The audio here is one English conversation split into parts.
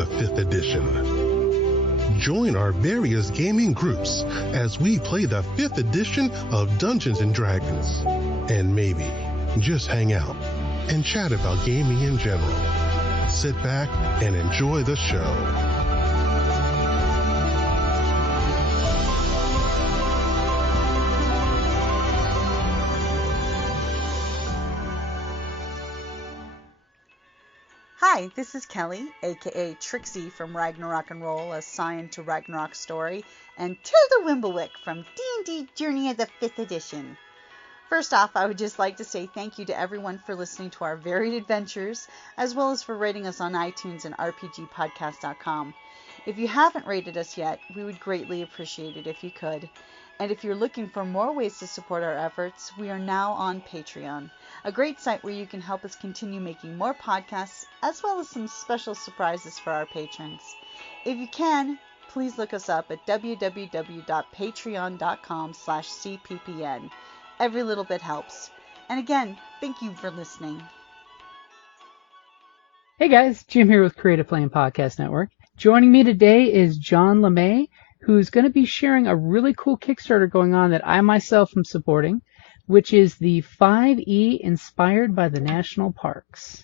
of the 5th edition. Join our various gaming groups as we play the 5th edition of Dungeons & Dragons. And maybe just hang out and chat about gaming in general. Sit back and enjoy the show. Hi, this is Kelly, aka Trixie from Ragnarok and Roll, assigned to Ragnarok Story, and Tilda Wimblewick from D&D Journey of the 5th Edition. First off, I would just like to say thank you to everyone for listening to our varied adventures, as well as for rating us on iTunes and RPGpodcast.com. If you haven't rated us yet, we would greatly appreciate it if you could. And if you're looking for more ways to support our efforts, we are now on Patreon, a great site where you can help us continue making more podcasts, as well as some special surprises for our patrons. If you can, please look us up at www.patreon.com/cppn. Every little bit helps. And again, thank you for listening. Hey guys, Jim here with Creative Playing Podcast Network. Joining me today is John Lemay, who's going to be sharing a really cool Kickstarter going on that I myself am supporting, which is the 5e inspired by the national parks.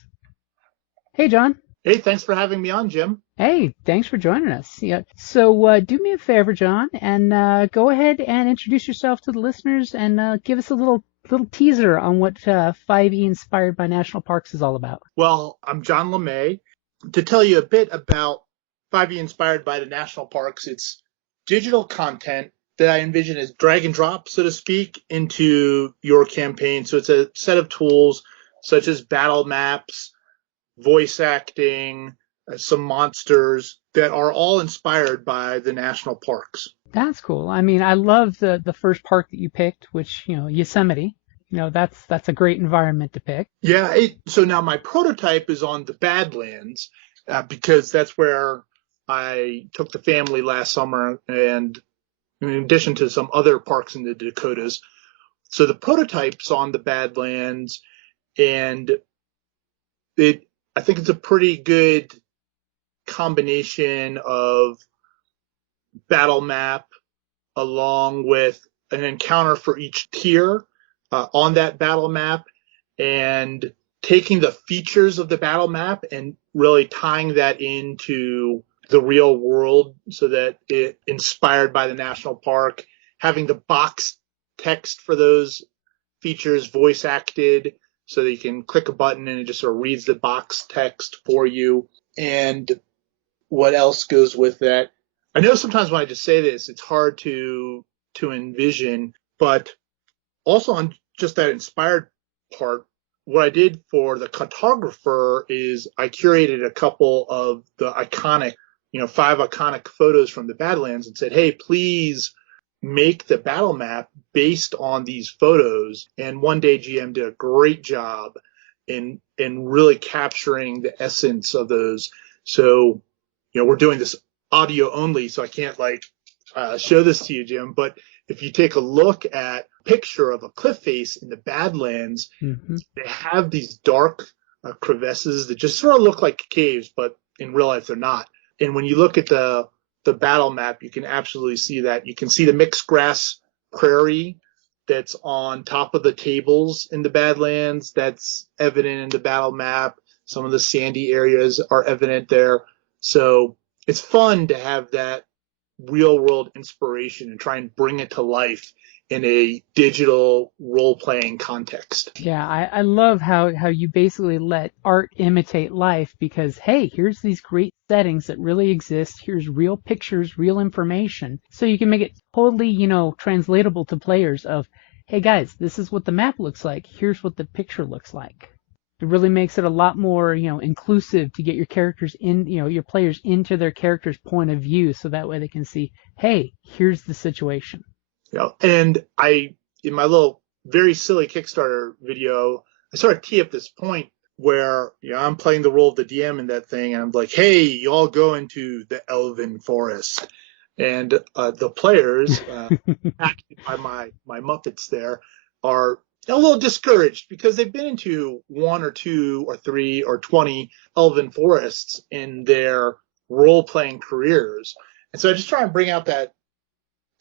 Hey, John. Hey, thanks for having me on, Jim. Hey, thanks for joining us. Yeah. So do me a favor, John, and go ahead and introduce yourself to the listeners and give us a little teaser on what 5e inspired by national parks is all about. Well, I'm John Lemay. To tell you a bit about 5e inspired by the national parks, it's digital content that I envision as drag and drop, so to speak, into your campaign. So it's a set of tools such as battle maps, voice acting, some monsters that are all inspired by the national parks. That's cool. I mean, I love the first park that you picked, which, Yosemite. That's a great environment to pick. Yeah. So now my prototype is on the Badlands because that's where I took the family last summer, and in addition to some other parks in the Dakotas. So the prototype's on the Badlands, and I think it's a pretty good combination of battle map along with an encounter for each tier on that battle map, and taking the features of the battle map and really tying that into the real world so that it inspired by the national park, having the box text for those features voice acted so that you can click a button and it just sort of reads the box text for you. And what else goes with that? I know sometimes when I just say this, it's hard to envision, but also on just that inspired part, what I did for the cartographer is I curated a couple of the iconic 5 iconic photos from the Badlands and said, hey, please make the battle map based on these photos. And One Day GM did a great job in really capturing the essence of those. So, we're doing this audio only, so I can't show this to you, Jim. But if you take a look at a picture of a cliff face in the Badlands, They have these dark crevices that just sort of look like caves, but in real life they're not. And when you look at the battle map, you can absolutely see that. You can see the mixed grass prairie that's on top of the tables in the Badlands. That's evident in the battle map. Some of the sandy areas are evident there. So it's fun to have that real world inspiration and try and bring it to life in a digital role-playing context. Yeah, I love how you basically let art imitate life because, hey, here's these great settings that really exist. Here's real pictures, real information. So you can make it totally, translatable to players of, hey, guys, this is what the map looks like. Here's what the picture looks like. It really makes it a lot more, inclusive to get your characters in, your players into their character's point of view so that way they can see, hey, here's the situation. And in my little very silly Kickstarter video, I sort of tee up this point where I'm playing the role of the DM in that thing, and I'm like, hey, you all go into the elven forest. And the players, acted by my Muppets there, are a little discouraged because they've been into 1 or 2 or 3 or 20 elven forests in their role-playing careers. And so I just try and bring out that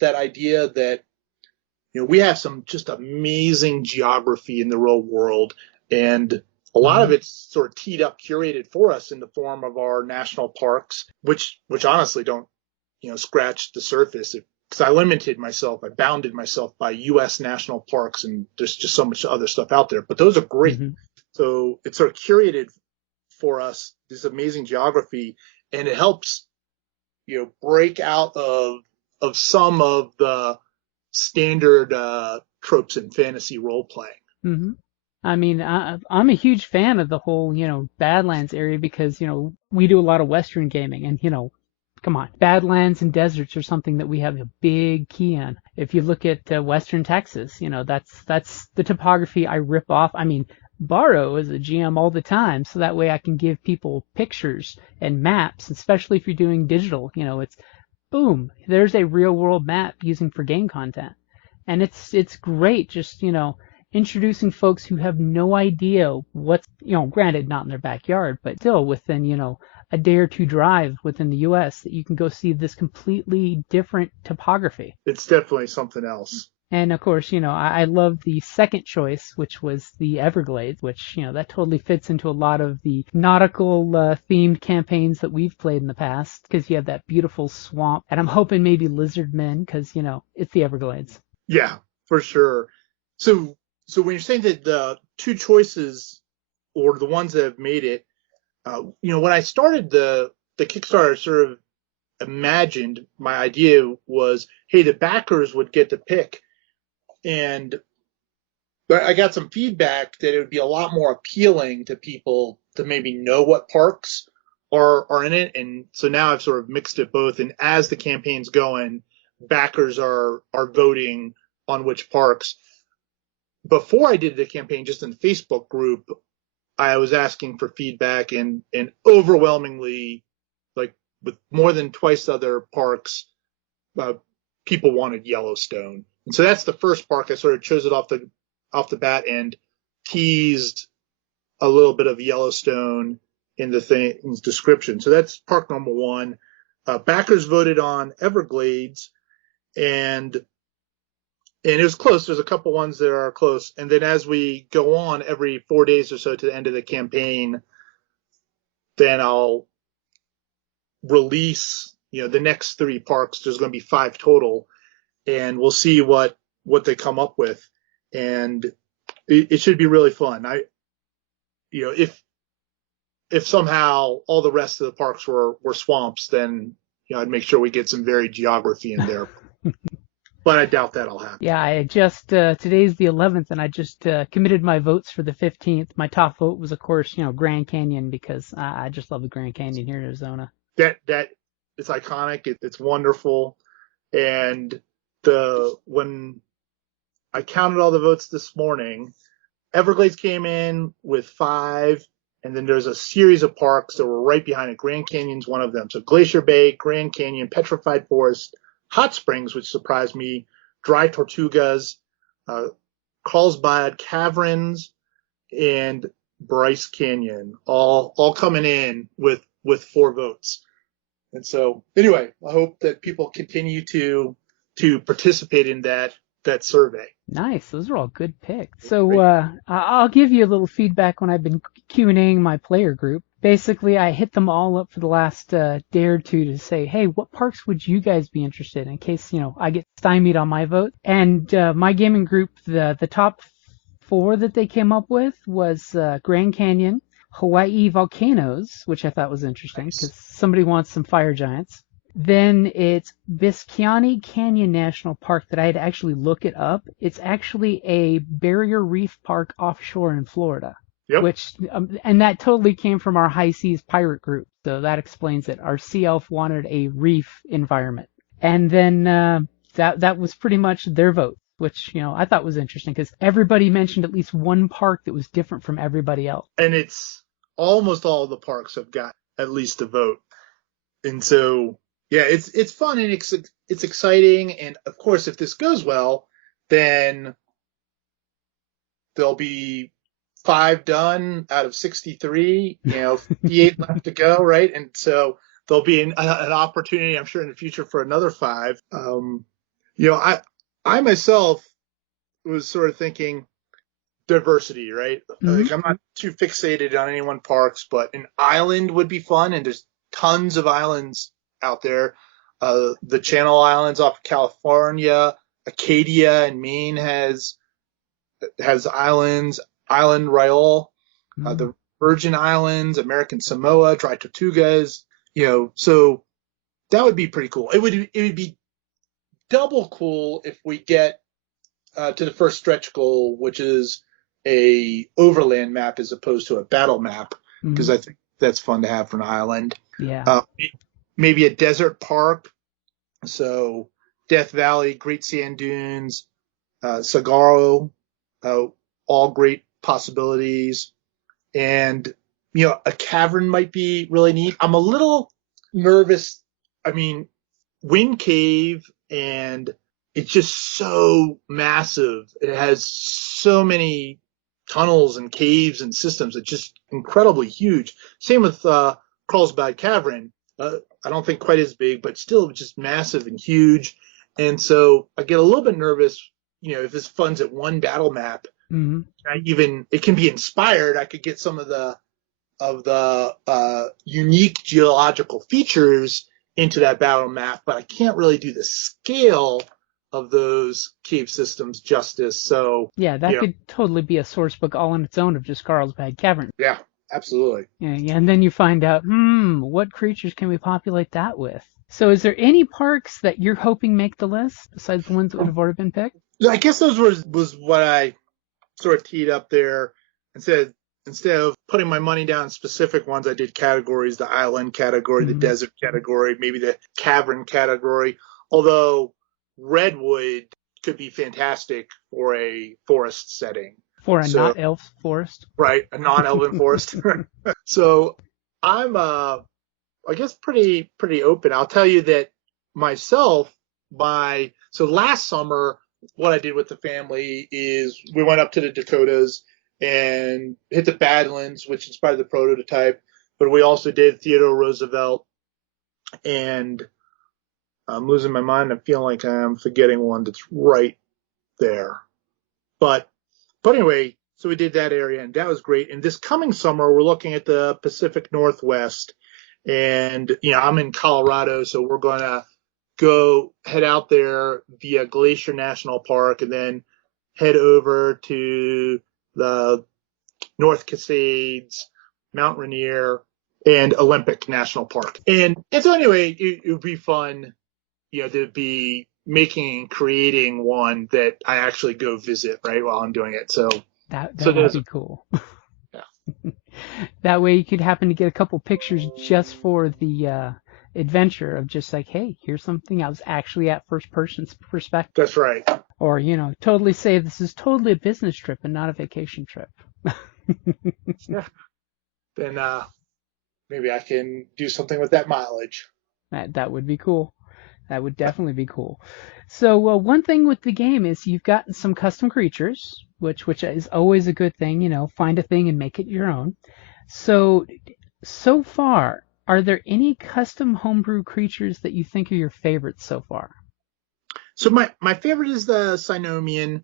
idea that, we have some just amazing geography in the real world, and a lot of it's sort of teed up, curated for us in the form of our national parks, which honestly don't, scratch the surface. Because I bounded myself by U.S. national parks, and there's just so much other stuff out there. But those are great. So it's sort of curated for us, this amazing geography, and it helps, break out of some of the standard tropes in fantasy role playing. I mean, I'm a huge fan of the whole, Badlands area because, we do a lot of Western gaming and, come on, Badlands and deserts are something that we have a big key in. If you look at Western Texas, that's the topography I rip off. I mean, borrow as a GM all the time, so that way I can give people pictures and maps, especially if you're doing digital. It's boom, there's a real world map using for game content. And it's great just, introducing folks who have no idea what's, granted not in their backyard, but still within, a day or two drive within the U.S. that you can go see this completely different topography. It's definitely something else. And of course, I love the second choice, which was the Everglades, which, that totally fits into a lot of the nautical themed campaigns that we've played in the past, because you have that beautiful swamp. And I'm hoping maybe lizard men, because, it's the Everglades. Yeah, for sure. So when you're saying that the two choices, or the ones that have made it, when I started the Kickstarter, sort of imagined, my idea was, hey, the backers would get to pick. And I got some feedback that it would be a lot more appealing to people to maybe know what parks are in it. And so now I've sort of mixed it both. And as the campaign's going, backers are voting on which parks. Before I did the campaign, just in the Facebook group, I was asking for feedback, and overwhelmingly, like with more than twice the other parks, people wanted Yellowstone. And so that's the first park. I sort of chose it off the bat and teased a little bit of Yellowstone in the thing's description. So that's park number one. Backers voted on Everglades, and it was close. There's a couple ones that are close. And then as we go on every 4 days or so to the end of the campaign, then I'll release, the next 3 parks. There's going to be 5 total, and we'll see what they come up with. And it should be really fun. If somehow all the rest of the parks were swamps, then, I'd make sure we get some varied geography in there. But I doubt that'll happen. Yeah, I just, today's the 11th, and I just committed my votes for the 15th. My top vote was, of course, Grand Canyon, because I just love the Grand Canyon here in Arizona. That it's iconic. It's wonderful. And when I counted all the votes this morning, Everglades came in with 5, and then there's a series of parks that were right behind it. Grand Canyon's one of them. So Glacier Bay, Grand Canyon, Petrified Forest, Hot Springs, which surprised me, Dry Tortugas, Carlsbad Caverns, and Bryce Canyon, all coming in with 4 votes. And so anyway, I hope that people continue to participate in that survey. Nice. Those are all good picks. So I'll give you a little feedback when I've been Q&Aing my player group. Basically, I hit them all up for the last day or two to say, hey, what parks would you guys be interested in case, I get stymied on my vote. And my gaming group, the top 4 that they came up with was Grand Canyon, Hawaii volcanoes, which I thought was interesting because somebody wants some fire giants. Then it's Biscayne Canyon National Park that I had to actually look it up. It's actually a barrier reef park offshore in Florida. Yep. Which and that totally came from our High Seas pirate group. So that explains it. Our sea elf wanted a reef environment. And then that was pretty much their vote, which, I thought was interesting because everybody mentioned at least one park that was different from everybody else. And it's almost all of the parks have got at least a vote. And so, yeah, it's fun and it's exciting. And of course, if this goes well, then there'll be 5 done out of 63, 58 left to go, right? And so there'll be an opportunity, I'm sure, in the future for another 5. You know, I myself was sort of thinking diversity, right? Mm-hmm. Like, I'm not too fixated on any one parks, but an island would be fun, and there's tons of islands out there. The Channel Islands off of California, Acadia in Maine has islands, Island Royale, the Virgin Islands, American Samoa, Dry Tortugas, you know, so that would be pretty cool. It would be double cool if we get to the first stretch goal, which is a overland map as opposed to a battle map, because I think that's fun to have for an island. Yeah. Maybe a desert park. So Death Valley, Great Sand Dunes, Saguaro, all great possibilities. And, you know, a cavern might be really neat. I'm a little nervous. I mean, Wind Cave, and it's just so massive. It has so many tunnels and caves and systems. It's just incredibly huge. Same with Carlsbad Cavern. I don't think quite as big, but still just massive and huge. And so I get a little bit nervous, you know, if this funds at one battle map. It can be inspired. I could get some of the unique geological features into that battle map, but I can't really do the scale of those cave systems justice. So yeah, that could totally be a source book all on its own of just Carlsbad Cavern. Yeah, absolutely. Yeah, and then you find out, what creatures can we populate that with? So is there any parks that you're hoping make the list besides the ones that would have already been picked? I guess those was what I sort of teed up there and said, instead of putting my money down on specific ones, I did categories: the island category, the desert category, maybe the cavern category. Although redwood could be fantastic for a forest setting. For a not elf forest. Right, a non-elven forest. So I'm I guess pretty open. I'll tell you that myself, so last summer, what I did with the family is we went up to the Dakotas and hit the Badlands, which inspired the prototype. But we also did Theodore Roosevelt, and I'm losing my mind. I feel like I'm forgetting one that's right there. But anyway, so we did that area, and that was great. And this coming summer, we're looking at the Pacific Northwest. And, you know, I'm in Colorado, so we're going to head out there via Glacier National Park and then head over to the North Cascades, Mount Rainier, and Olympic National Park. And so anyway, it would be fun, you know, to be making and creating one that I actually go visit right while I'm doing it. So that would be cool. Yeah. That way you could happen to get a couple pictures just for the adventure of just like, hey, here's something I was actually at first person's perspective. That's right. Or, you know, totally say this is totally a business trip and not a vacation trip. Yeah. Then maybe I can do something with that mileage. That would be cool. That would definitely be cool. So one thing with the game is you've got some custom creatures, which is always a good thing, you know, find a thing and make it your own. So far, are there any custom homebrew creatures that you think are your favorites so far? So my favorite is the Sinomian.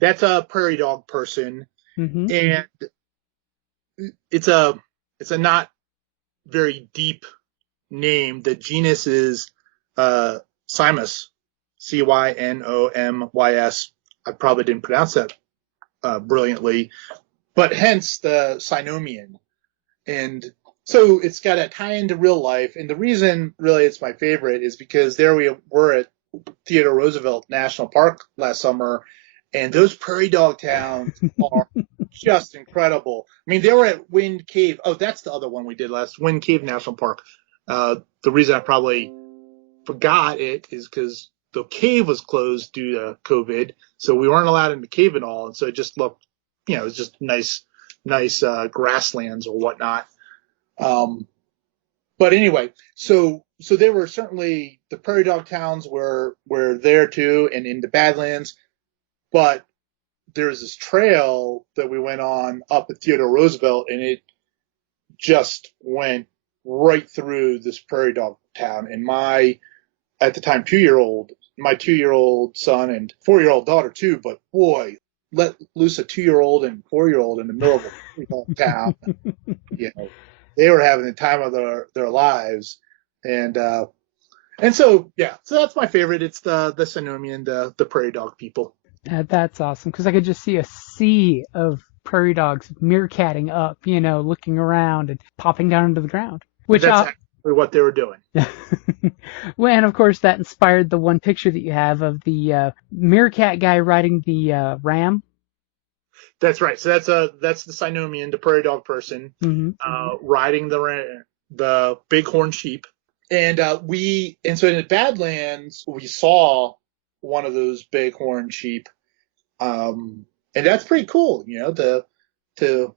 That's a prairie dog person. And it's a not very deep name. The genus is Cynomys, Cynomys. I probably didn't pronounce that brilliantly, but hence the Sinomian. And so it's got a tie into real life. And the reason really it's my favorite is because there we were at Theodore Roosevelt National Park last summer, and those prairie dog towns are just incredible. I mean, they were at Wind Cave. Oh, that's the other one we did last, Wind Cave National Park. The reason I probably forgot it is because the cave was closed due to COVID, so we weren't allowed in the cave at all, and so it just looked, you know, it was just nice grasslands or whatnot. But anyway, so there were certainly the prairie dog towns were there too, and in the Badlands, but there's this trail that we went on up at Theodore Roosevelt, and it just went right through this prairie dog town. And at the time, my 2-year-old son and 4-year-old daughter too, but boy, let loose a 2-year-old and 4-year-old in the middle of a prairie dog town. They were having the time of their lives. And so that's my favorite. It's the Sinomian, the prairie dog people. That's awesome, because I could just see a sea of prairie dogs meerkatting up, looking around and popping down into the ground. That's actually what they were doing. Well, and of course that inspired the one picture that you have of the meerkat guy riding the ram. That's right. So that's the Sinomian, the prairie dog person, riding the bighorn sheep. And so in the Badlands, we saw one of those bighorn sheep. And that's pretty cool, to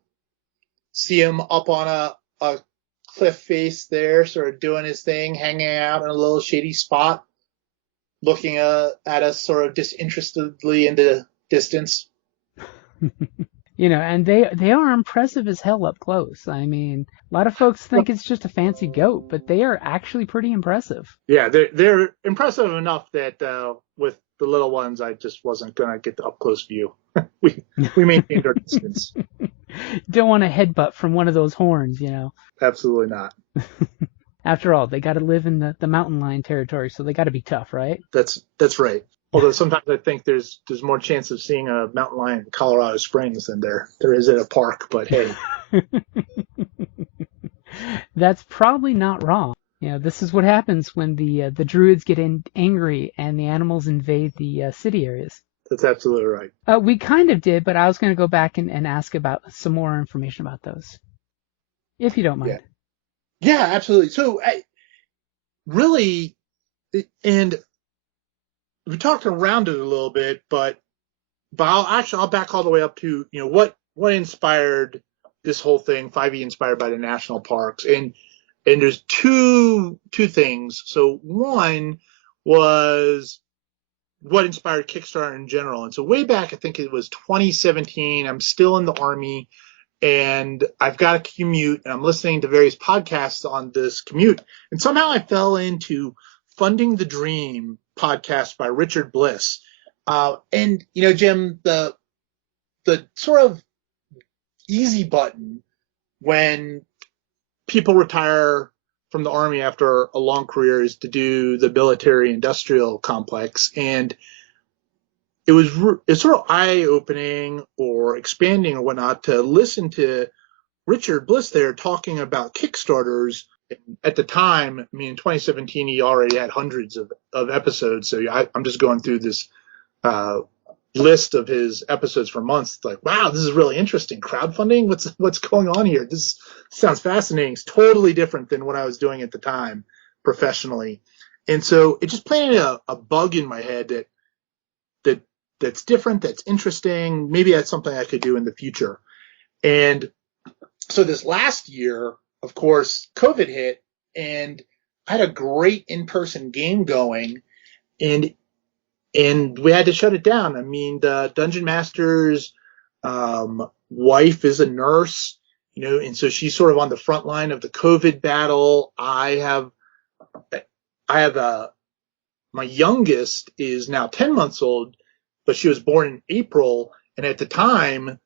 see him up on a cliff face there, sort of doing his thing, hanging out in a little shady spot, looking at us sort of disinterestedly in the distance. And they are impressive as hell up close. I mean, a lot of folks think it's just a fancy goat, but they are actually pretty impressive. Yeah, they're impressive enough that with the little ones, I just wasn't gonna get the up close view. we maintained our distance. Don't want a headbutt from one of those horns, Absolutely not. After all, they got to live in the mountain lion territory, so they got to be tough, right? That's right. Although sometimes I think there's more chance of seeing a mountain lion in Colorado Springs than there is at a park. But hey, that's probably not wrong. This is what happens when the druids get angry and the animals invade the city areas. That's absolutely right. We kind of did, but I was going to go back and ask about some more information about those, if you don't mind. Yeah, absolutely. So and we talked around it a little bit, but I'll back all the way up to, what inspired this whole thing, 5e inspired by the national parks. And there's two things. So one was what inspired Kickstarter in general. And so way back, I think it was 2017, I'm still in the Army and I've got a commute and I'm listening to various podcasts on this commute. And somehow I fell into Funding the Dream podcast by Richard Bliss. And, Jim, the sort of easy button when people retire from the Army after a long career is to do the military industrial complex. And it's sort of eye-opening or expanding or whatnot to listen to Richard Bliss there talking about Kickstarters. At the time, in 2017, he already had hundreds of episodes. So I'm just going through this list of his episodes for months. Like, wow, this is really interesting. Crowdfunding? What's going on here? This sounds fascinating. It's totally different than what I was doing at the time professionally. And so it just planted a bug in my head that's different, that's interesting. Maybe that's something I could do in the future. And so this last year, of course, COVID hit, and I had a great in-person game going, and we had to shut it down. The Dungeon Master's wife is a nurse, and so she's sort of on the front line of the COVID battle. I have my youngest is now 10 months old, but she was born in April, and at the time,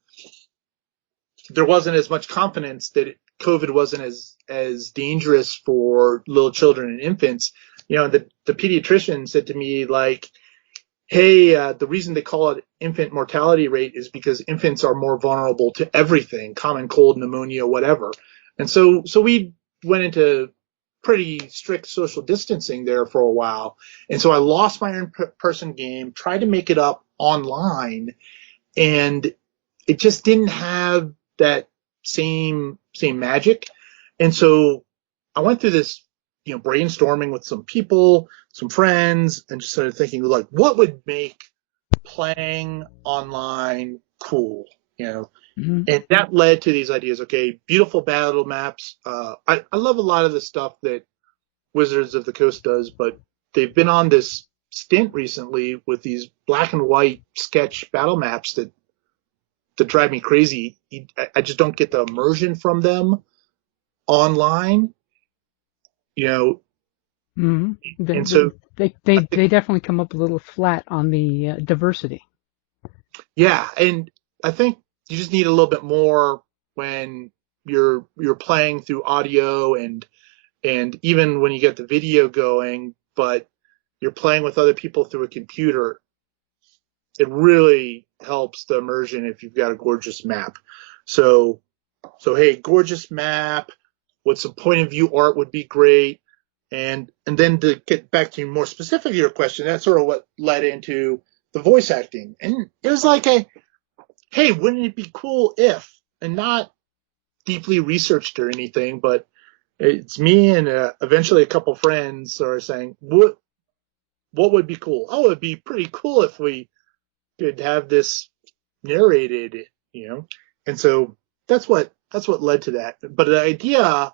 there wasn't as much confidence that COVID wasn't as dangerous for little children and infants. The pediatrician said to me, like, hey, the reason they call it infant mortality rate is because infants are more vulnerable to everything, common cold, pneumonia, whatever. And so we went into pretty strict social distancing there for a while. And so I lost my in-person game, tried to make it up online, and it just didn't have that same magic. And so I went through this, brainstorming with some people, some friends, and just started thinking, like, what would make playing online cool, Mm-hmm. And that led to these ideas. Okay, beautiful battle maps. I love a lot of the stuff that Wizards of the Coast does, but they've been on this stint recently with these black and white sketch battle maps that drive me crazy. I just don't get the immersion from them online. you know, Mm-hmm. and so They definitely come up a little flat on the diversity. yeah, and I think you just need a little bit more when you're playing through audio and even when you get the video going, but you're playing with other people through a computer. It really helps the immersion if you've got a gorgeous map. So hey, gorgeous map with some point of view art would be great. And then to get back to more specific to your question, that's sort of what led into the voice acting. And it was like hey, wouldn't it be cool if, and not deeply researched or anything, but it's me and eventually a couple friends are saying, what would be cool? Oh, it'd be pretty cool if we could have this narrated, And so that's what led to that. But the idea,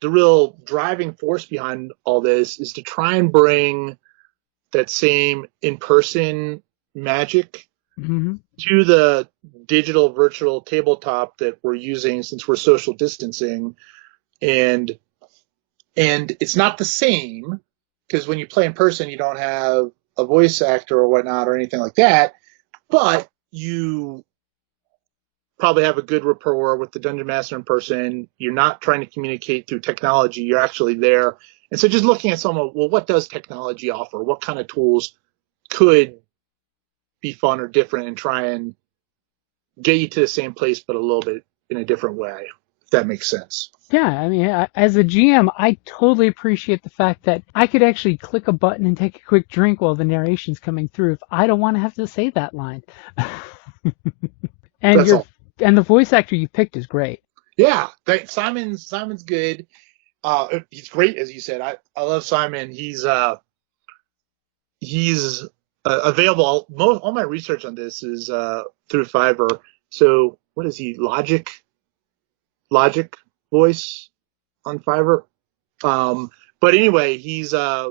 the real driving force behind all this is to try and bring that same in-person magic to the digital virtual tabletop that we're using since we're social distancing. And it's not the same because when you play in person, you don't have a voice actor or whatnot or anything like that, but you probably have a good rapport with the dungeon master in person. You're not trying to communicate through technology. You're actually there. And so just looking at someone, well, what does technology offer? What kind of tools could be fun or different and try and get you to the same place, but a little bit in a different way, if that makes sense. Yeah, I mean, as a GM, I totally appreciate the fact that I could actually click a button and take a quick drink while the narration's coming through if I don't want to have to say that line. And That's all. And the voice actor you picked is great. Yeah, Simon's good. He's great, as you said. I love Simon. He's available. All my research on this is through Fiverr. So what is he? Logic voice on Fiverr. But anyway, he's a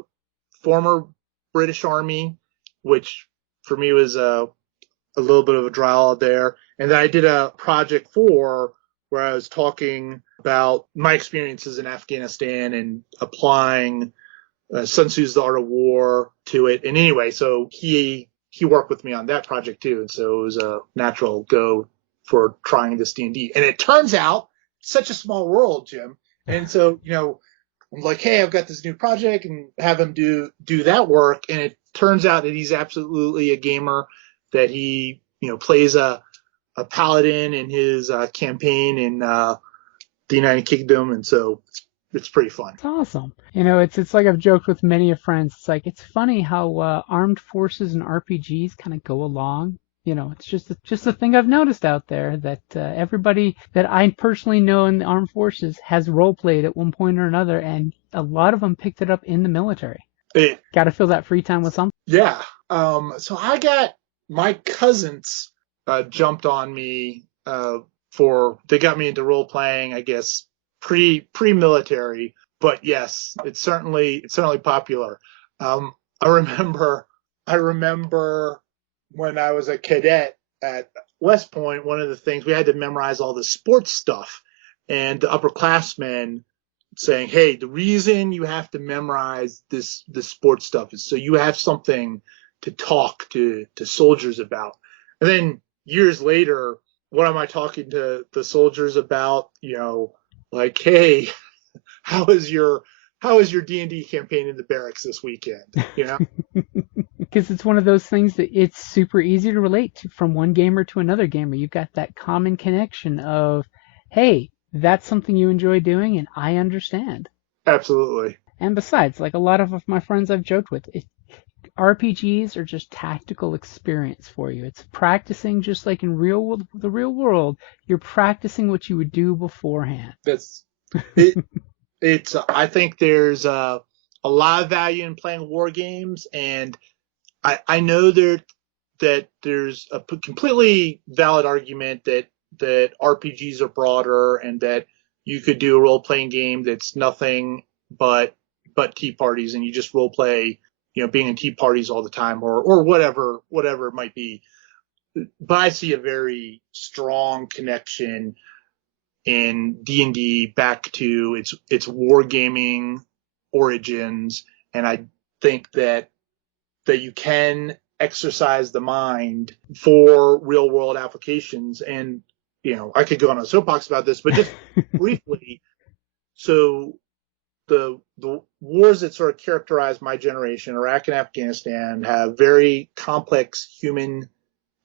former British Army, which for me was a little bit of a draw there. And then I did a project where I was talking about my experiences in Afghanistan and applying Sun Tzu's The Art of War to it. And anyway, so he worked with me on that project too. And so it was a natural go for trying this D&D. And it turns out such a small world, Jim. And so, I'm like, hey, I've got this new project and have him do that work. And it turns out that he's absolutely a gamer, that he, plays a paladin in his campaign in the United Kingdom. And so it's pretty fun. It's awesome. It's like I've joked with many of friends. It's like, it's funny how armed forces and RPGs kind of go along. It's just a thing I've noticed out there that everybody that I personally know in the armed forces has role played at one point or another, and a lot of them picked it up in the military. Got to fill that free time with something. Yeah. So I got my cousins jumped on me they got me into role playing, I guess, pre-military. But yes, it's certainly popular. I remember when I was a cadet at West Point, one of the things we had to memorize all the sports stuff, and the upperclassmen saying, hey, the reason you have to memorize this sports stuff is so you have something to talk to soldiers about. And then years later, what am I talking to the soldiers about? Like, hey, how is your D&D campaign in the barracks this weekend? Because it's one of those things that it's super easy to relate to from one gamer to another gamer. You've got that common connection of, hey, that's something you enjoy doing and I understand. Absolutely. And besides, like a lot of my friends I've joked with, RPGs are just tactical experience for you. It's practicing just like in the real world. You're practicing what you would do beforehand. That's it. I think there's a lot of value in playing war games, and I know that there's a completely valid argument that RPGs are broader and that you could do a role-playing game that's nothing but tea parties, and you just role play, being in tea parties all the time or whatever it might be. But I see a very strong connection in D&D back to its wargaming origins, and I think that you can exercise the mind for real world applications. And, I could go on a soapbox about this, but just briefly. So the wars that sort of characterize my generation, Iraq and Afghanistan, have very complex human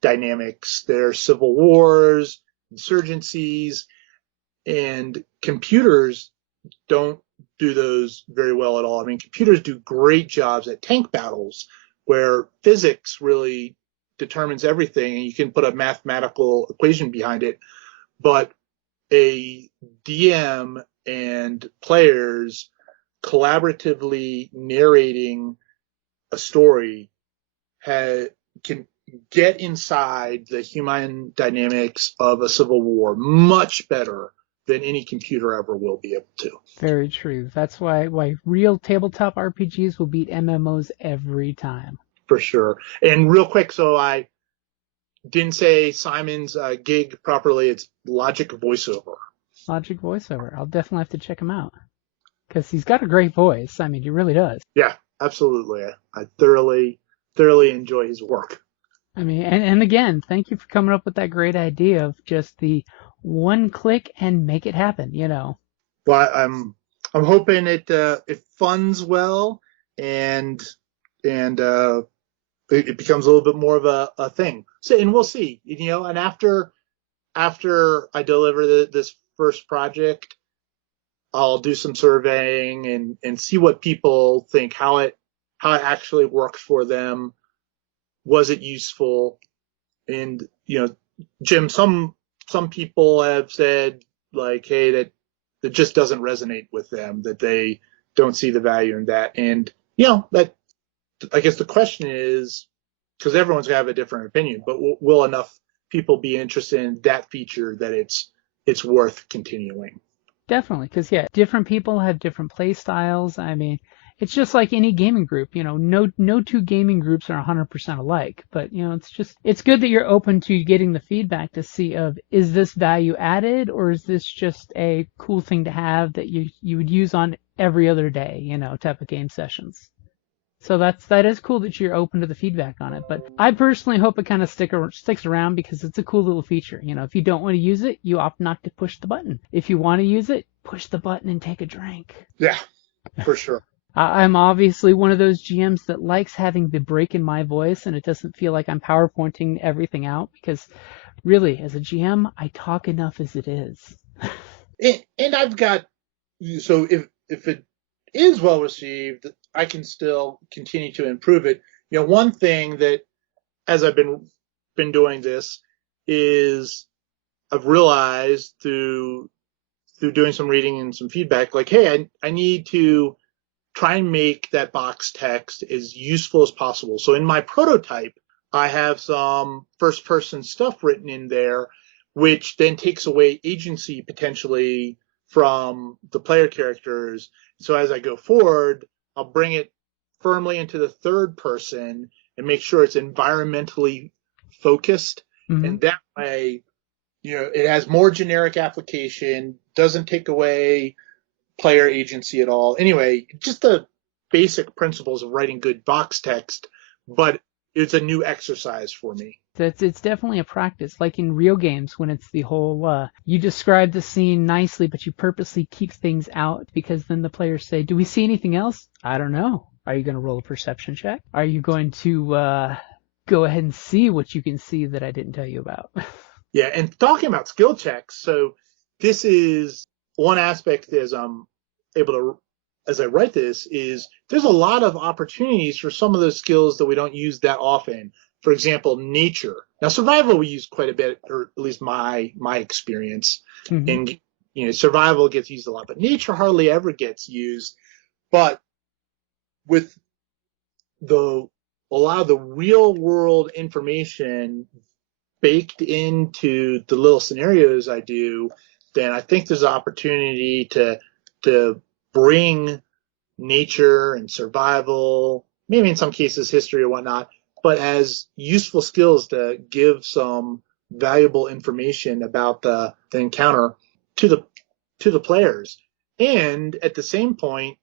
dynamics. There are civil wars, insurgencies, and computers don't do those very well at all. I mean, computers do great jobs at tank battles where physics really determines everything and you can put a mathematical equation behind it. But a DM and players collaboratively narrating a story can get inside the human dynamics of a civil war much better than any computer ever will be able to. Very true. That's why real tabletop RPGs will beat MMOs every time. For sure. And real quick, so I didn't say Simon's gig properly. It's Logic Voiceover. Logic Voiceover. I'll definitely have to check him out because he's got a great voice. I mean, he really does. Yeah, absolutely. I thoroughly enjoy his work. I mean, and again, thank you for coming up with that great idea of just the one click and make it happen, Well, I'm hoping it funds well and it becomes a little bit more of a thing. So, and we'll see, and after I deliver this first project, I'll do some surveying and see what people think, how it actually works for them. Was it useful? And, Jim, some people have said like, hey, that just doesn't resonate with them, that they don't see the value in that. And, that, I guess the question is, because everyone's gonna have a different opinion, but will enough people be interested in that feature that it's worth continuing? Definitely, because different people have different play styles. I mean, it's just like any gaming group. No two gaming groups are 100% alike. But it's good that you're open to getting the feedback to see is this value added or is this just a cool thing to have that you would use on every other day, type of game sessions. So that is cool that you're open to the feedback on it. But I personally hope it kind of sticks around because it's a cool little feature. If you don't want to use it, you opt not to push the button. If you want to use it, push the button and take a drink. Yeah, for sure. I'm obviously one of those GMs that likes having the break in my voice and it doesn't feel like I'm PowerPointing everything out because really, as a GM, I talk enough as it is. And I've got, so if it is well received, I can still continue to improve it. One thing that, as I've been doing this, is I've realized through doing some reading and some feedback, like, hey, I need to try and make that box text as useful as possible. So in my prototype, I have some first person stuff written in there, which then takes away agency potentially from the player characters. So as I go forward, I'll bring it firmly into the third person and make sure it's environmentally focused. Mm-hmm. And that way, it has more generic application, doesn't take away player agency at all. Anyway, just the basic principles of writing good box text, but it's a new exercise for me. It's definitely a practice, like in real games when it's the whole, you describe the scene nicely, but you purposely keep things out because then the players say, do we see anything else? I don't know. Are you going to roll a perception check? Are you going to go ahead and see what you can see that I didn't tell you about? Yeah, and talking about skill checks, so this is one aspect as I'm able to, as I write this, is there's a lot of opportunities for some of those skills that we don't use that often. For example, nature. Now, survival we use quite a bit, or at least my experience. Mm-hmm. And survival gets used a lot, but nature hardly ever gets used. But with a lot of the real world information baked into the little scenarios I do, then I think there's an opportunity to bring nature and survival, maybe in some cases history or whatnot, but as useful skills to give some valuable information about the encounter to the players. And at the same point,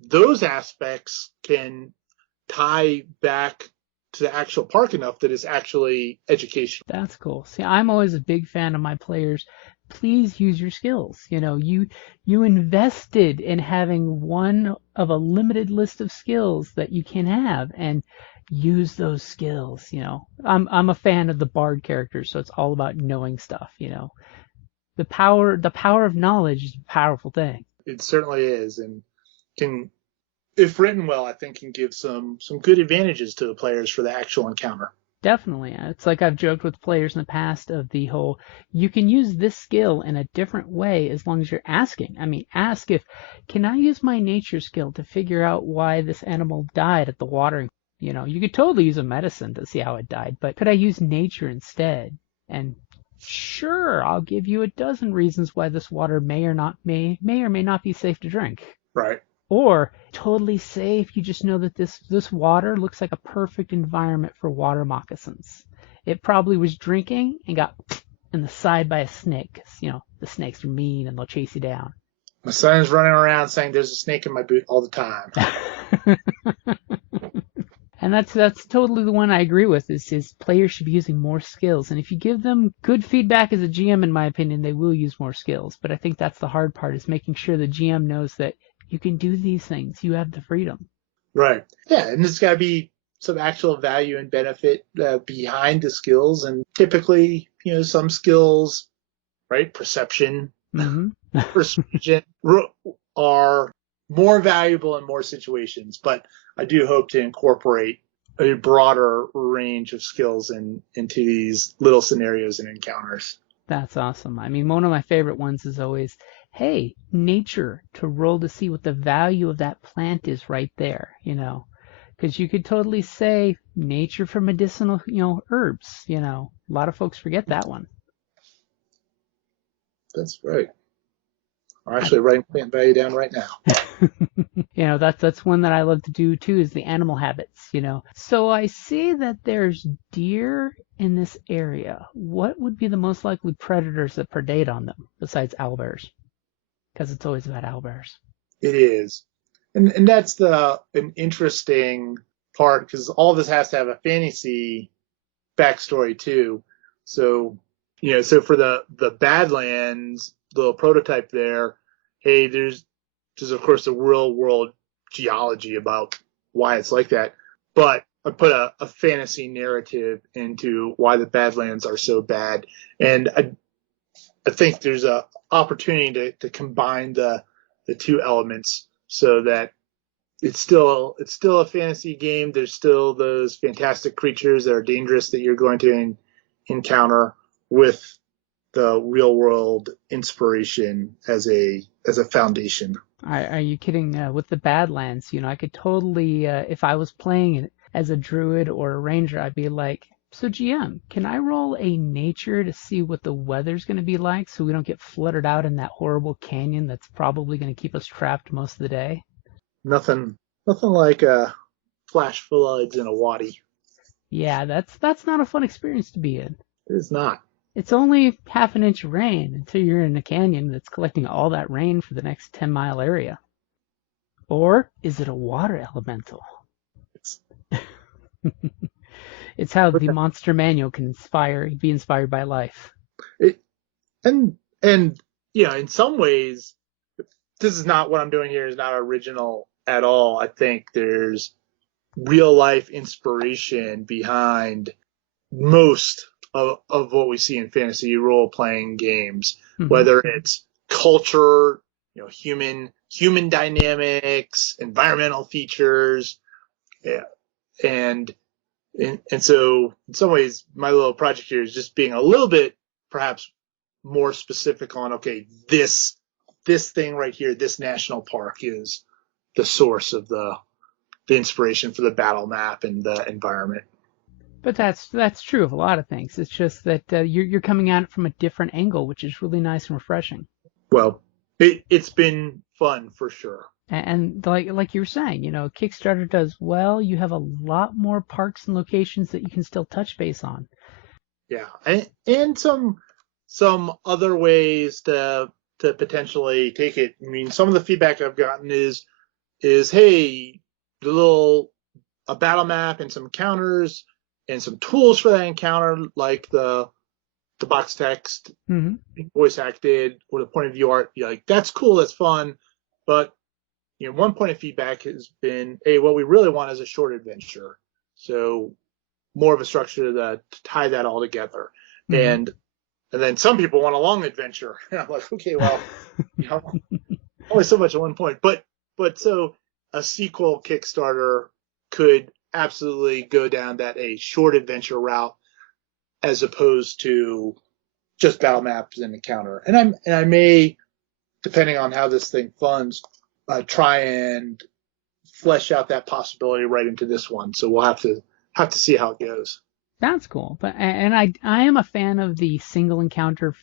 those aspects can tie back to the actual park enough that it's actually educational. That's cool. See, I'm always a big fan of my players. Please use your skills. You invested in having one of a limited list of skills that you can have, and use those skills. I'm a fan of the bard characters, so it's all about knowing stuff. The power of knowledge is a powerful thing. It certainly is, and can, if written well, I think can give some good advantages to the players for the actual encounter. Definitely. It's like I've joked with players in the past of the whole, you can use this skill in a different way as long as you're asking. I mean, ask can I use my nature skill to figure out why this animal died at the watering? You could totally use a medicine to see how it died, but could I use nature instead? And sure, I'll give you a dozen reasons why this water may or may not be safe to drink. Right. Or totally safe, you just know that this water looks like a perfect environment for water moccasins. It probably was drinking and got in the side by a snake. 'Cause, the snakes are mean and they'll chase you down. My son's running around saying there's a snake in my boot all the time. And that's totally the one I agree with, is players should be using more skills. And if you give them good feedback as a GM, in my opinion, they will use more skills. But I think that's the hard part, is making sure the GM knows that you can do these things. You have the freedom. Right. Yeah, and there's got to be some actual value and benefit behind the skills. And typically, some skills, right, perception, persuasion, are more valuable in more situations. But I do hope to incorporate a broader range of skills into these little scenarios and encounters. That's awesome. I mean, one of my favorite ones is always, hey, nature, to roll to see what the value of that plant is right there, because you could totally say nature for medicinal, herbs, a lot of folks forget that one. That's right. I'm actually writing plant value down right now. That's one that I love to do too, is the animal habits, So I see that there's deer in this area. What would be the most likely predators that predate on them besides owlbears? Because it's always about owlbears. It is. And that's an interesting part, because all this has to have a fantasy backstory too. So, so for the Badlands, the prototype there, hey, there's of course the real world geology about why it's like that. But I put a fantasy narrative into why the Badlands are so bad. And I think there's a opportunity to combine the two elements so that it's still a fantasy game. There's still those fantastic creatures that are dangerous that you're going to encounter, with the real world inspiration as a foundation. Are you kidding? With the Badlands, I could totally, if I was playing it as a druid or a ranger, I'd be like, so GM, can I roll a nature to see what the weather's going to be like so we don't get flooded out in that horrible canyon that's probably going to keep us trapped most of the day? Nothing like a flash floods in a wadi. Yeah, that's not a fun experience to be in. It is not. It's only half an inch of rain until you're in a canyon that's collecting all that rain for the next 10-mile area. Or is it a water elemental? It's how the monster manual can be inspired by life. And in some ways, this is not what I'm doing here is not original at all. I think there's real life inspiration behind most of what we see in fantasy role playing games, whether it's culture, human dynamics, environmental features, and so in some ways my little project here is just being a little bit perhaps more specific on, okay, this thing right here, this national park is the source of the inspiration for the battle map and the environment. But that's true of a lot of things. It's just that you're coming at it from a different angle, which is really nice and refreshing. Well, it's been fun for sure. And like you were saying, Kickstarter does well. You have a lot more parks and locations that you can still touch base on. Yeah, and some other ways to potentially take it. I mean, some of the feedback I've gotten is is, hey, a battle map and some encounters and some tools for that encounter, like the box text, voice acted, or the point of view art. You're like, that's cool, that's fun. But one point of feedback has been, hey, what we really want is a short adventure. So more of a structure to tie that all together. And then some people want a long adventure. And I'm like, okay, well, only so much at one point. But so a sequel Kickstarter could absolutely go down a short adventure route as opposed to just battle maps and encounter. And I may, depending on how this thing funds, try and flesh out that possibility right into this one. So we'll have to see how it goes. That's cool. But I am a fan of the single encounter,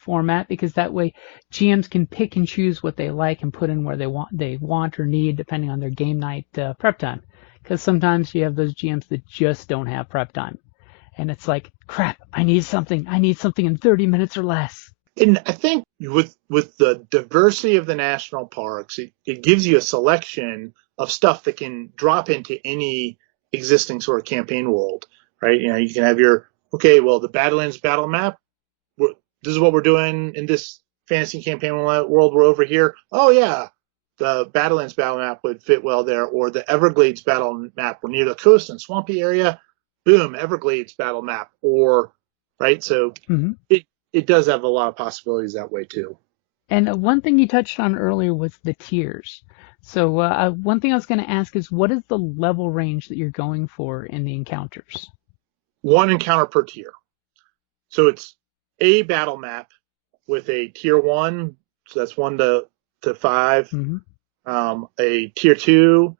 format, because that way GMs can pick and choose what they like and put in where they want or need, depending on their game night prep time. Because sometimes you have those GMs that just don't have prep time, and it's like, crap, I need something in 30 minutes or less. And I think with the diversity of the national parks, it gives you a selection of stuff that can drop into any existing sort of campaign world, right? You can have the Badlands battle map. This is what we're doing in this fantasy campaign world. We're over here. Oh yeah, the Badlands battle map would fit well there, or the Everglades battle map. We're near the coast and swampy area. Boom, Everglades battle map. Or right, so it does have a lot of possibilities that way too. And one thing you touched on earlier was the tiers. So one thing I was going to ask is, what is the level range that you're going for in the encounters? One encounter per tier. So it's a battle map with a tier 1, so that's 1 to 5. A tier 2,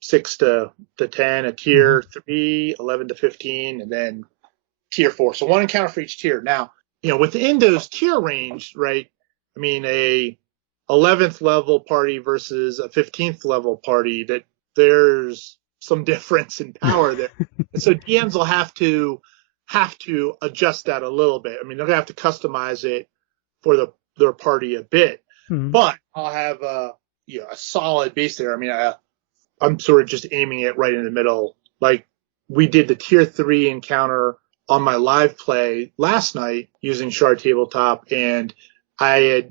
6 to 10. A tier 3, 11 to 15, and then tier 4. So one encounter for each tier. Now, within those tier range, right? I mean, a 11th level party versus a 15th level party, that there's some difference in power there. And so DMs will have to adjust that a little bit. I mean, they're gonna have to customize it for their party a bit. But I'll have a solid base there. I mean, I'm sort of just aiming it right in the middle. Like, we did the tier 3 encounter on my live play last night using Shard Tabletop, and I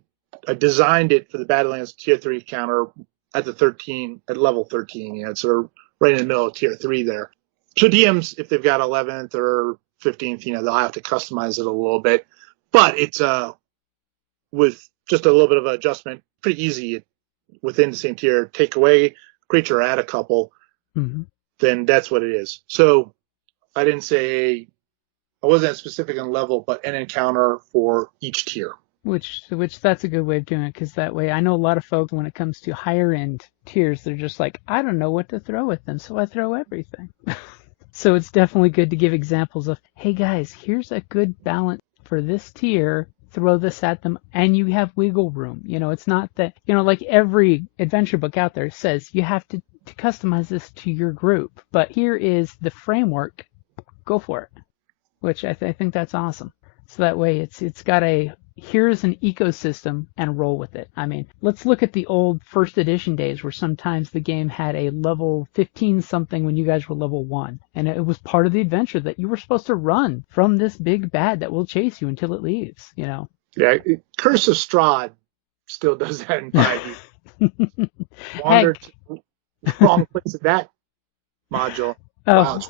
designed it for the Badlands tier 3 encounter at level 13. It's sort of right in the middle of tier 3 there. So DMs, if they've got 11th or 15th, they'll have to customize it a little bit. But it's with just a little bit of adjustment, pretty easy within the same tier. Take away creature, add a couple, then that's what it is. So I didn't say, I wasn't specific on level, but an encounter for each tier. Which that's a good way of doing it, because that way I know a lot of folks, when it comes to higher end tiers, they're just like, I don't know what to throw with them, so I throw everything. So it's definitely good to give examples of, hey guys, here's a good balance for this tier, throw this at them, and you have wiggle room. It's not that, like every adventure book out there says you have to customize this to your group, but here is the framework, go for it. Which I think that's awesome. So that way it's got here's an ecosystem, and roll with it. I mean, let's look at the old first edition days where sometimes the game had a level 15 something when you guys were level 1. And it was part of the adventure that you were supposed to run from this big bad that will chase you until it leaves, Yeah, Curse of Strahd still does that in 5e. Wandered to the wrong place in that module. Wow.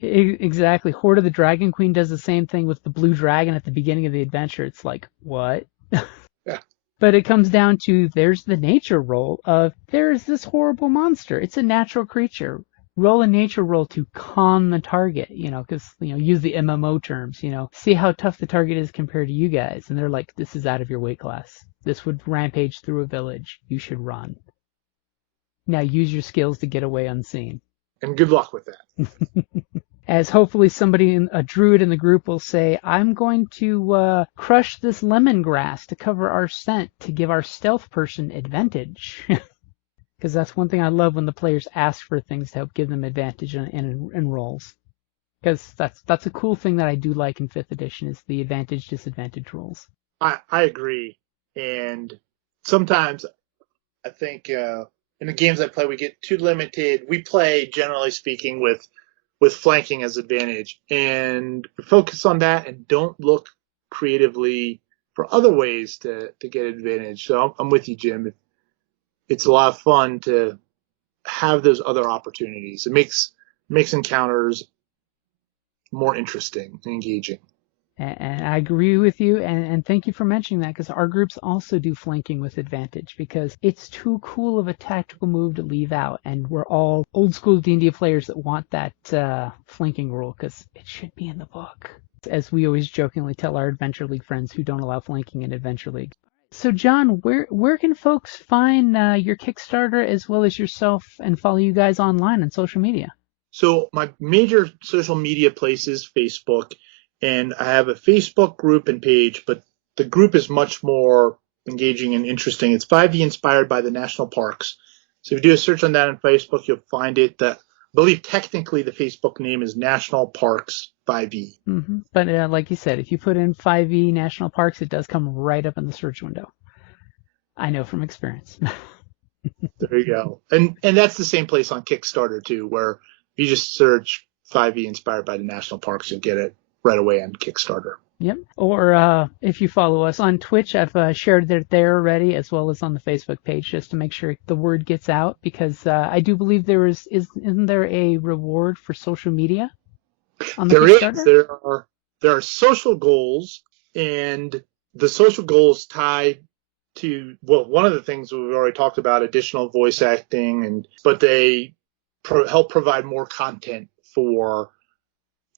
Exactly. Horde of the Dragon Queen does the same thing with the blue dragon at the beginning of the adventure. It's like, what? Yeah. But it comes down to, there's the nature roll of, there's this horrible monster. It's a natural creature. Roll a nature roll to calm the target, because, use the MMO terms, see how tough the target is compared to you guys. And they're like, this is out of your weight class. This would rampage through a village. You should run. Now use your skills to get away unseen. And good luck with that. As hopefully a druid in the group will say, I'm going to crush this lemongrass to cover our scent to give our stealth person advantage. Because that's one thing I love, when the players ask for things to help give them advantage in rolls. Because that's a cool thing that I do like in 5th edition, is the advantage-disadvantage rolls. I agree. And sometimes I think in the games I play, we get too limited. We play, generally speaking, with flanking as advantage, and focus on that and don't look creatively for other ways to get advantage. So I'm with you, Jim. It's a lot of fun to have those other opportunities. It makes encounters more interesting and engaging. And I agree with you, and thank you for mentioning that, because our groups also do flanking with advantage, because it's too cool of a tactical move to leave out, and we're all old school D&D players that want that flanking rule, because it should be in the book, as we always jokingly tell our Adventure League friends who don't allow flanking in Adventure League. So John, where can folks find your Kickstarter as well as yourself and follow you guys online on social media? So my major social media place is Facebook. And I have a Facebook group and page, but the group is much more engaging and interesting. It's 5e inspired by the national parks. So if you do a search on that on Facebook, you'll find it. I believe technically the Facebook name is National Parks 5e. Mm-hmm. But like you said, if you put in 5e National Parks, it does come right up in the search window. I know from experience. There you go. And that's the same place on Kickstarter too, where if you just search 5e inspired by the national parks, you'll get it right away on Kickstarter. Yep. Or if you follow us on Twitch, I've shared it there already, as well as on the Facebook page, just to make sure the word gets out, because I do believe isn't there a reward for social media on the Kickstarter? There are social goals, and the social goals tie to, well, one of the things we've already talked about, additional voice acting, but they help provide more content for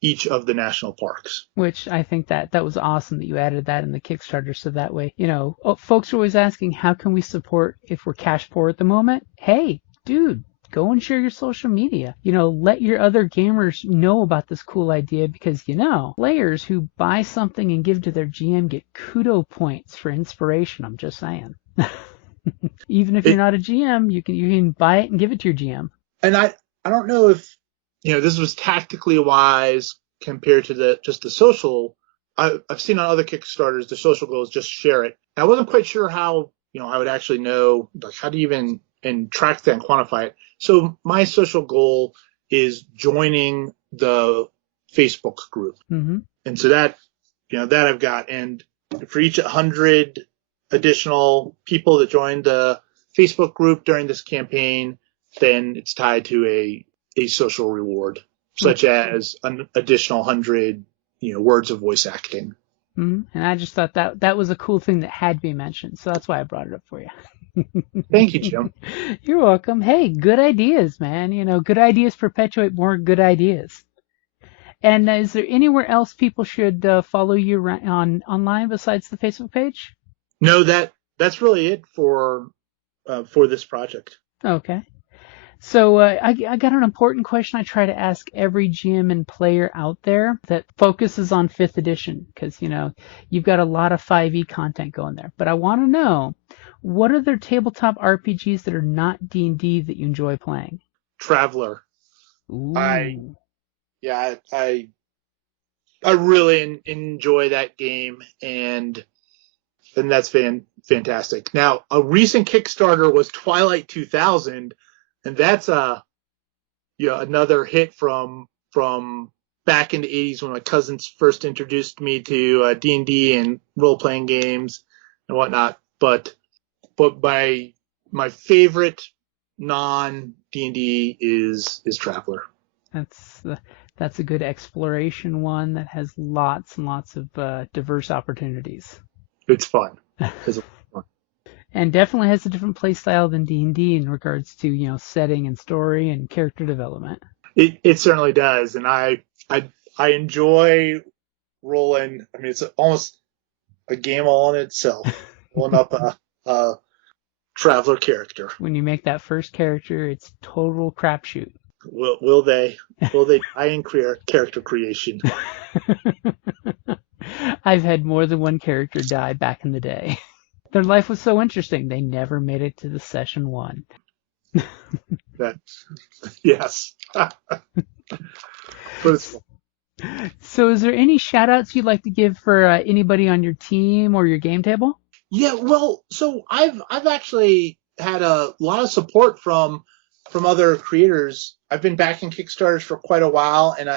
each of the national parks. Which I think that was awesome that you added that in the Kickstarter, so that way, folks are always asking, how can we support if we're cash poor at the moment? Hey, dude, go and share your social media. Let your other gamers know about this cool idea, because, players who buy something and give to their GM get kudo points for inspiration. I'm just saying. Even if you're not a GM, you can buy it and give it to your GM. And I don't know if this was tactically wise compared to just the social. I've seen on other Kickstarters, the social goal is just share it. And I wasn't quite sure how, I would actually know, like, how do you even and track that and quantify it. So my social goal is joining the Facebook group. Mm-hmm. And so that I've got. And for each 100 additional people that join the Facebook group during this campaign, then it's tied to a social reward, such as an additional 100, words of voice acting. Mm-hmm. And I just thought that was a cool thing that had to be mentioned, so that's why I brought it up for you. Thank you, Jim. You're welcome. Hey, good ideas, man. Good ideas perpetuate more good ideas. And is there anywhere else people should follow you online besides the Facebook page? No, that's really it for this project. Okay. So I got an important question I try to ask every GM and player out there that focuses on 5th edition, because, you've got a lot of 5e content going there. But I want to know, what are there tabletop RPGs that are not D&D that you enjoy playing? Traveler. Ooh. I really enjoy that game, and that's fantastic. Now, a recent Kickstarter was Twilight 2000. And that's another hit from back in the 80s when my cousins first introduced me to D&D and role-playing games and whatnot. But my favorite non-D&D is Traveler. That's a good exploration one that has lots and lots of diverse opportunities. It's fun. And definitely has a different play style than D&D in regards to, setting and story and character development. It certainly does. And I enjoy rolling. I mean, it's almost a game all in itself, rolling up a Traveler character. When you make that first character, it's total crapshoot. Will they die in character creation? I've had more than one character die back in the day. Their life was so interesting, they never made it to the session 1. Yes. But it's fun. So is there any shout-outs you'd like to give for anybody on your team or your game table? Yeah, well, so I've actually had a lot of support from other creators. I've been backing Kickstarters for quite a while, and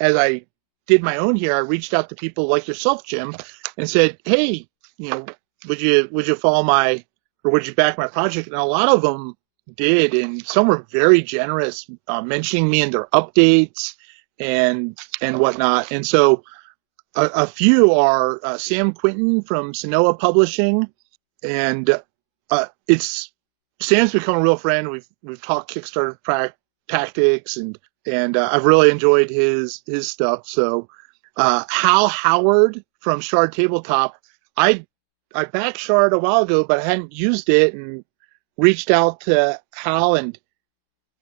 as I did my own here, I reached out to people like yourself, Jim, and said, hey, would you would you back my project? And a lot of them did, and some were very generous, mentioning me in their updates and whatnot. And so a few are Sam Quinton from Sonoa Publishing, and Sam's become a real friend. We've talked Kickstarter tactics, and I've really enjoyed his stuff. So Hal Howard from Shard Tabletop, I backed Shard a while ago, but I hadn't used it, and reached out to Hal, and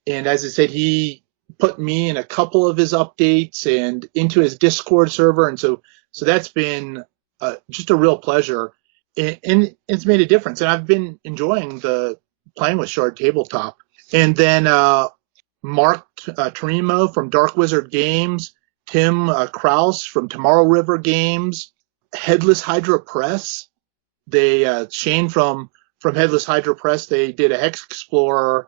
as I said, he put me in a couple of his updates and into his Discord server, and so that's been just a real pleasure, and it's made a difference. And I've been enjoying playing with Shard Tabletop. And then Mark Tarimo from Dark Wizard Games, Tim Kraus from Tomorrow River Games, Headless Hydra Press. Shane from Headless Hydra Press, they did a Hex Explorer,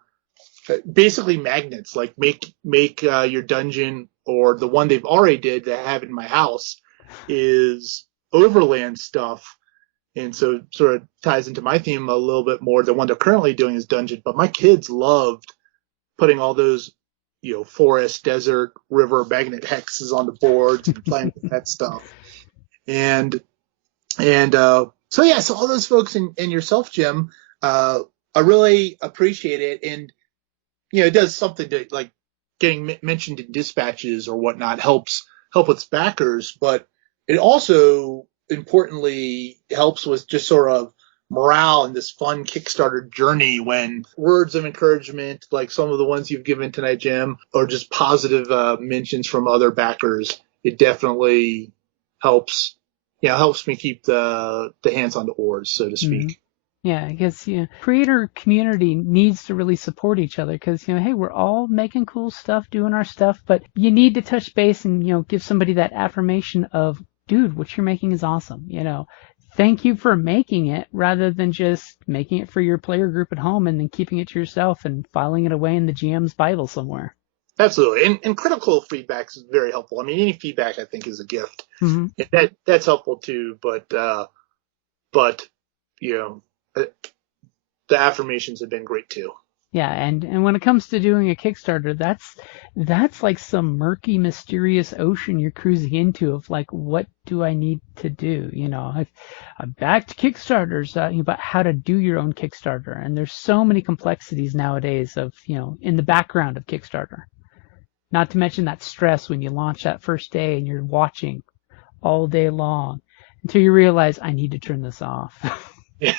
basically magnets, like make your dungeon, or the one they've already did that I have in my house is overland stuff. And so it sort of ties into my theme a little bit more. The one they're currently doing is dungeon, but my kids loved putting all those, forest, desert, river magnet hexes on the boards and playing with that stuff. So all those folks and yourself, Jim, I really appreciate it. And, it does something to, like, getting mentioned in dispatches or whatnot help with backers, but it also importantly helps with just sort of morale in this fun Kickstarter journey, when words of encouragement, like some of the ones you've given tonight, Jim, or just positive mentions from other backers, it definitely helps me keep the hands on the oars, so to speak. Mm-hmm. Yeah, I guess creator community needs to really support each other, because hey, we're all making cool stuff, doing our stuff, but you need to touch base and give somebody that affirmation of, dude, what you're making is awesome. Thank you for making it, rather than just making it for your player group at home and then keeping it to yourself and filing it away in the GM's Bible somewhere. Absolutely. And critical feedback is very helpful. I mean, any feedback I think is a gift. Mm-hmm. That's helpful too, but the affirmations have been great too. Yeah, and when it comes to doing a Kickstarter, that's like some murky, mysterious ocean you're cruising into of, like, what do I need to do? I've backed Kickstarters, but how to do your own Kickstarter. And there's so many complexities nowadays of, in the background of Kickstarter. Not to mention that stress when you launch that first day and you're watching all day long until you realize, I need to turn this off. Yeah.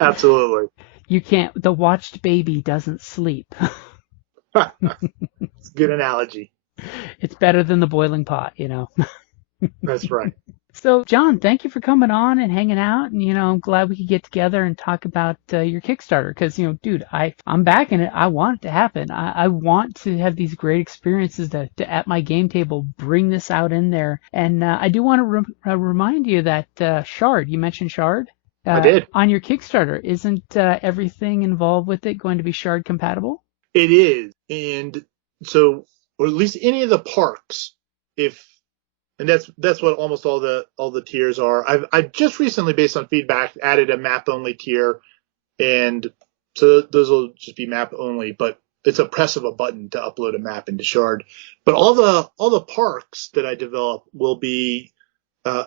Absolutely. You can't, the watched baby doesn't sleep. It's a good analogy. It's better than the boiling pot, That's right. So, John, thank you for coming on and hanging out. And, I'm glad we could get together and talk about your Kickstarter. Because, dude, I'm backing it. I want it to happen. I want to have these great experiences to at my game table, bring this out in there. And I do want to remind you that Shard, you mentioned Shard? I did. On your Kickstarter, isn't everything involved with it going to be Shard compatible? It is. And so, or at least any of the parks, and that's what almost all the tiers are. I've just recently, based on feedback, added a map only tier, and so those will just be map only, but it's a press of a button to upload a map into Shard. But all the parks that I develop will be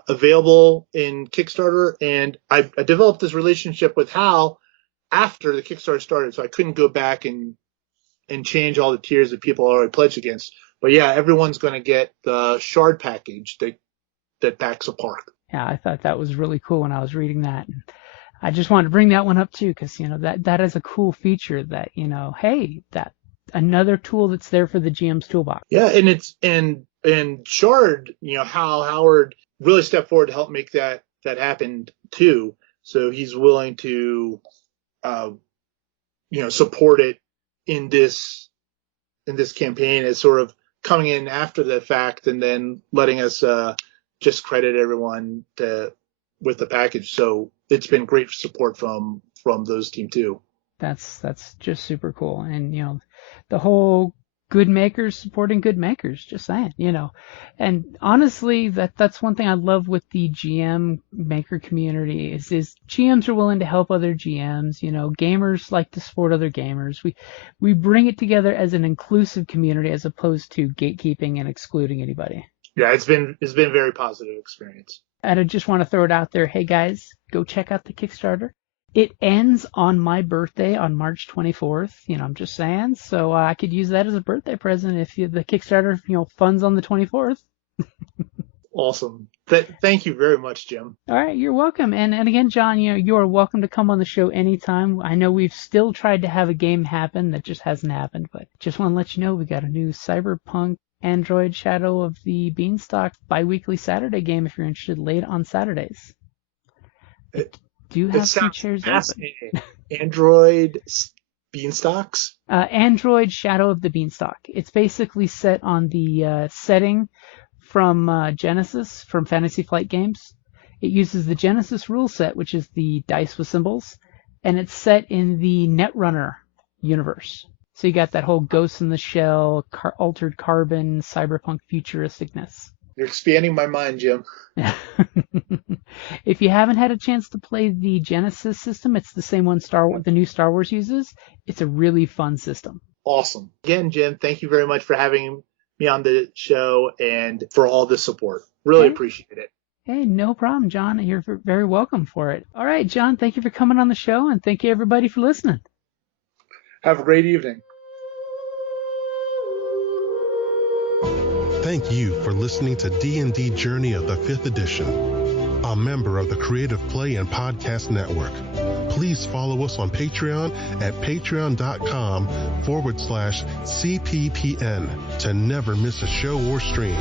available in Kickstarter, and I developed this relationship with Hal after the Kickstarter started, so I couldn't go back and change all the tiers that people already pledged against. But yeah, everyone's going to get the Shard package that backs a park. Yeah, I thought that was really cool when I was reading that. And I just wanted to bring that one up too, because that is a cool feature that hey, that another tool that's there for the GM's toolbox. Yeah, and Shard, Hal Howard really stepped forward to help make that happen too. So he's willing to, support it in this campaign as sort of coming in after the fact and then letting us just credit everyone with the package. So it's been great support from from those team too. That's just super cool. And, the whole good makers supporting good makers, just saying, And honestly, that's one thing I love with the GM maker community is GMs are willing to help other GMs, gamers like to support other gamers. We bring it together as an inclusive community as opposed to gatekeeping and excluding anybody. Yeah, it's been a very positive experience. And I just want to throw it out there. Hey guys, go check out the Kickstarter. It ends on my birthday on March 24th. I'm just saying. So I could use that as a birthday present if the Kickstarter, funds on the 24th. Awesome. Thank you very much, Jim. All right, you're welcome. And again, John, you are welcome to come on the show anytime. I know we've still tried to have a game happen that just hasn't happened, but just want to let you know we got a new Cyberpunk Android Shadow of the Beanstalk bi-weekly Saturday game if you're interested, late on Saturdays. Do have some chairs open. Android Beanstalks? Android Shadow of the Beanstalk. It's basically set on the setting from Genesis, from Fantasy Flight Games. It uses the Genesis rule set, which is the dice with symbols, and it's set in the Netrunner universe. So you got that whole Ghost in the Shell, altered carbon, cyberpunk futuristicness. You're expanding my mind, Jim. If you haven't had a chance to play the Genesis system, it's the same one the new Star Wars uses. It's a really fun system. Awesome. Again, Jim, thank you very much for having me on the show and for all the support. Really appreciate it. Hey, no problem, John. You're very welcome for it. All right, John, thank you for coming on the show, and thank you, everybody, for listening. Have a great evening. Thank you for listening to D&D Journey of the 5th Edition, a member of the Creative Play and Podcast Network. Please follow us on Patreon at patreon.com/CPPN to never miss a show or stream.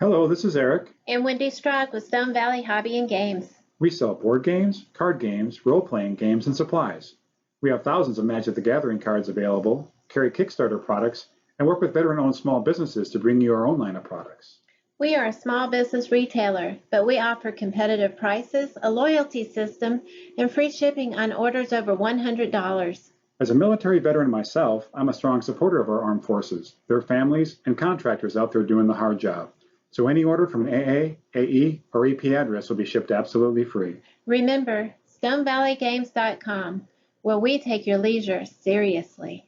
Hello, this is Eric. And Wendy Strog with Stone Valley Hobby and Games. We sell board games, card games, role-playing games, and supplies. We have thousands of Magic the Gathering cards available, carry Kickstarter products, and work with veteran-owned small businesses to bring you our own line of products. We are a small business retailer, but we offer competitive prices, a loyalty system, and free shipping on orders over $100. As a military veteran myself, I'm a strong supporter of our armed forces, their families, and contractors out there doing the hard job. So any order from an AA, AE, or EP address will be shipped absolutely free. Remember, StoneValleyGames.com, where we take your leisure seriously.